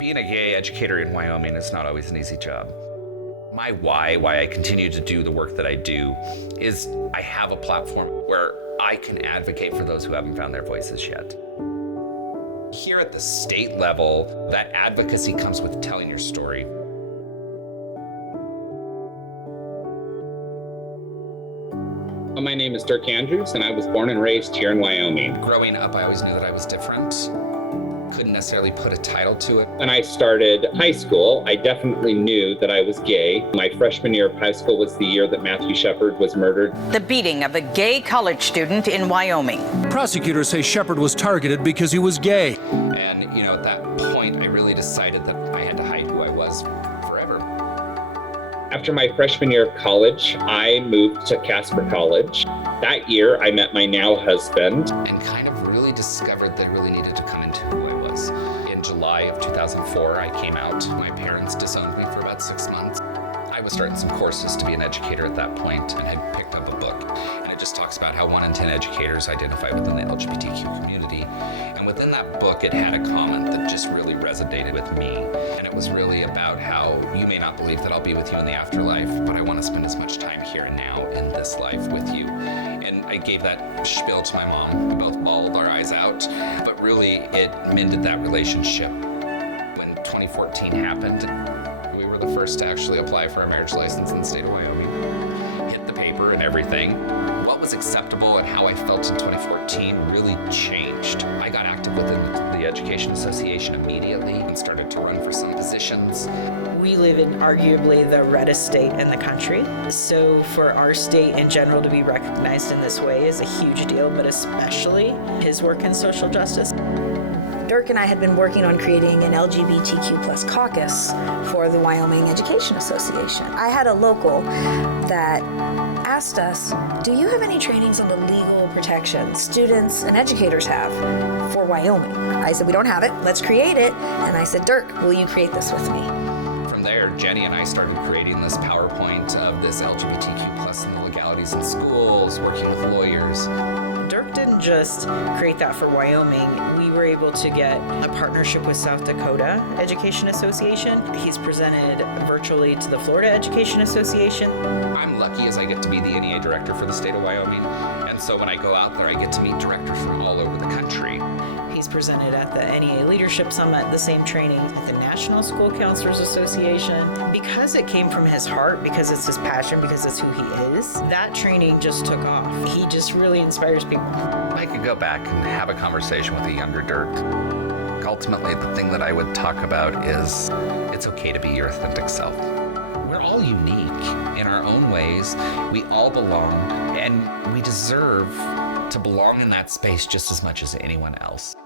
Being a gay educator in Wyoming is not always an easy job. My why I continue to do the work that I do is I have a platform where I can advocate for those who haven't found their voices yet. Here at the state level, that advocacy comes with telling your story. My name is Dirk Andrews, and I was born and raised here in Wyoming. Growing up, I always knew that I was different. Couldn't necessarily put a title to it. When I started high school, I definitely knew that I was gay. My freshman year of high school was the year that Matthew Shepard was murdered. The beating of a gay college student in Wyoming. Prosecutors say Shepard was targeted because he was gay. And, at that point, I really decided that I had to hide who I was forever. After my freshman year of college, I moved to Casper College. That year, I met my now husband. And kind of really discovered that I really needed to come into who I was. In July of 2004, I came out. My parents disowned me for about 6 months. I was starting some courses to be an educator at that point and had picked up a book. And it just talks about how 1 in 10 educators identify within the LGBTQ community. And within that book, it had a comment that just really resonated with me. And it was really about how you may not believe that I'll be with you in the afterlife, but I want to spend as much time here and now in this life with you. And I gave that spiel to my mom. We both bawled our eyes out, but really it mended that relationship. When 2014 happened, we were the first to actually apply for a marriage license in the state of Wyoming. Hit the paper and everything. What was acceptable and how I felt in 2014 really changed. I got active within the Education Association immediately and started to run for some positions. We live in arguably the reddest state in the country. So for our state in general to be recognized in this way is a huge deal, but especially his work in social justice. Dirk and I had been working on creating an LGBTQ plus caucus for the Wyoming Education Association. I had a local that asked us, do you have any trainings on the legal protections students and educators have for Wyoming? I said, we don't have it, let's create it. And I said, Dirk, will you create this with me? From there, Jenny and I started creating this PowerPoint of this LGBTQ plus and the legalities in schools, working with lawyers. Dirk didn't just create that for Wyoming. We were able to get a partnership with South Dakota Education Association. He's presented virtually to the Florida Education Association. I'm lucky as I get to be the NEA director for the state of Wyoming. And so when I go out there, I get to meet directors from all over the country. He's presented at the NEA Leadership Summit, the same training at the National School Counselors Association. Because it came from his heart, because it's his passion, because it's who he is, that training just took off. He just really inspires people. I could go back and have a conversation with a younger Dirk. Ultimately, the thing that I would talk about is it's okay to be your authentic self. We're all unique in our own ways. We all belong, and we deserve to belong in that space just as much as anyone else.